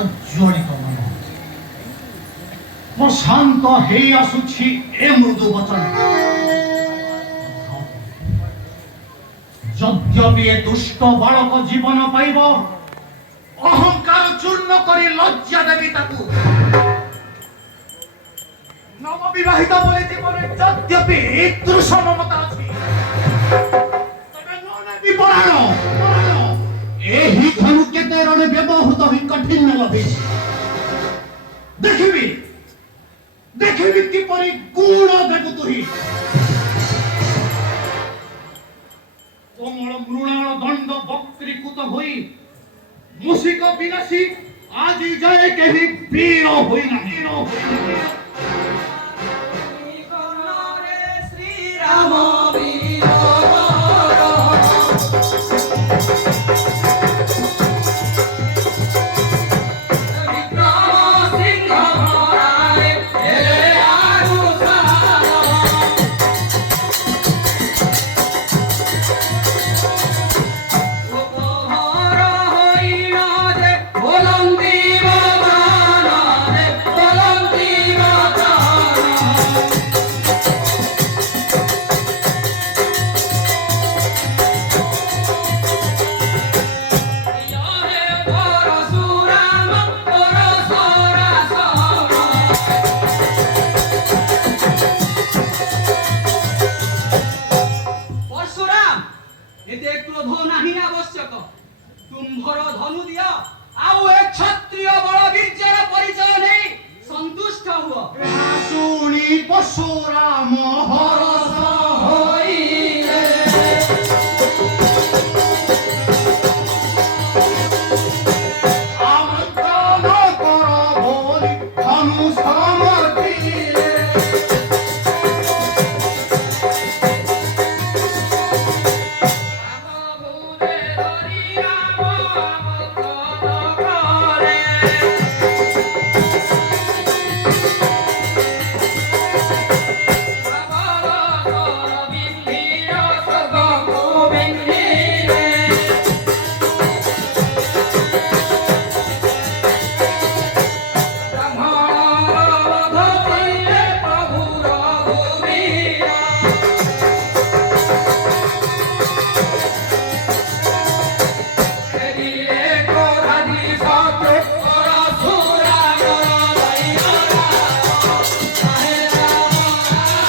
প্রজ্বলিত মন প্রশান্ত হেই আসুছি এ মৃদু বচন যদ্যপি এ দুষ্ট বালক জীবন পাইব অহংকার চূর্ণ করে লজ্জা দেবী তাকু নববিবাহিত বলে জীবনে যদ্যপি তৃষ মমতা আছে তবে ননে বিপরাণ ଏହି ଠାରୁ କେତେ ରଣେ ବ୍ୟବହୃତ ହୋଇ କଠିନ ଲଭିଛି ଦେଖିବି ଦେଖିବି କିପରି ଗୁଣ ଦେବୁ ତୁହି କୋମଳ ମୃଣାଳ ଦଣ୍ଡ ବକ୍ରୀକୃତ ହୋଇ ମୂଷିକ ବିନାଶୀ ଆଜି ଯାଏ କେହି ବୀର ହୋଇନାହିଁ ଶ୍ରୀରାମ ବୀର পরশুরাম হর